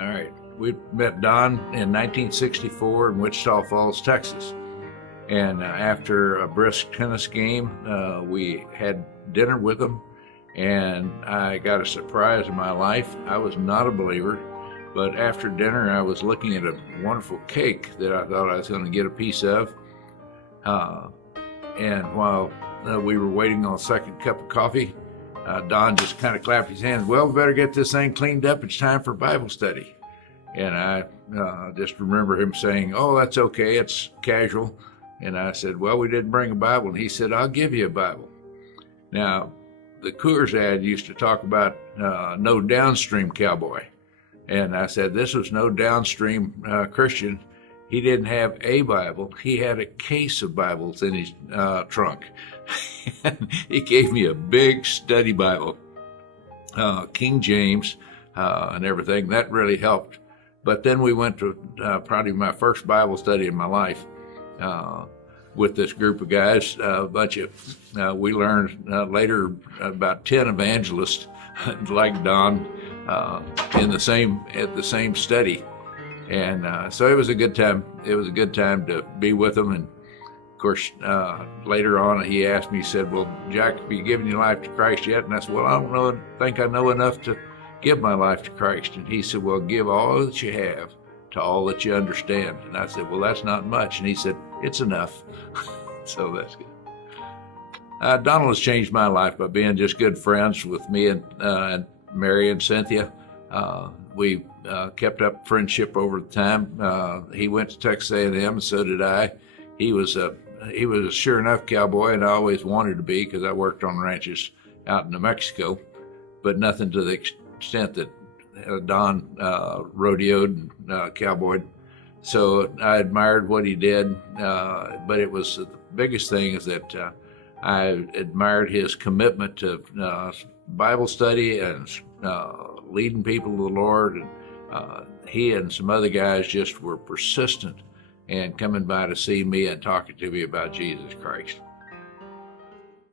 All right. We met Don in 1964 in Wichita Falls, Texas. And after a brisk tennis game, we had dinner with him. And I got a surprise in my life. I was not a believer, but after dinner, I was looking at a wonderful cake that I thought I was going to get a piece of. Uh, and while we were waiting on a second cup of coffee, Don just kind of clapped his hands. Well, we better get this thing cleaned up. It's time for Bible study. And I just remember him saying, "Oh, that's okay. It's casual." And I said, "Well, we didn't bring a Bible." And he said, "I'll give you a Bible." Now, the Coors ad used to talk about no downstream cowboy. And I said, this was no downstream Christian. He didn't have a Bible. He had a case of Bibles in his trunk. He gave me a big study Bible, King James and everything. That really helped. But then we went to probably my first Bible study in my life with this group of guys. We learned later about 10 evangelists like Don at the same study. And so it was a good time. It was a good time to be with them. And of course, later on, he asked me, he said, "Well, Jack, have you given your life to Christ yet?" And I said, "Well, I don't think I know enough to give my life to Christ." And he said, "Well, give all that you have to all that you understand." And I said, "Well, that's not much." And he said, "It's enough." So that's good. Donald has changed my life by being just good friends with me and Mary and Cynthia. We kept up friendship over the time. He went to Texas A&M, and so did I. He was a sure enough cowboy, and I always wanted to be because I worked on ranches out in New Mexico, but nothing to the extent that Don rodeoed and cowboyed. So I admired what he did, but it was the biggest thing is that I admired his commitment to Bible study and leading people to the Lord. And he and some other guys just were persistent and coming by to see me and talking to me about Jesus Christ.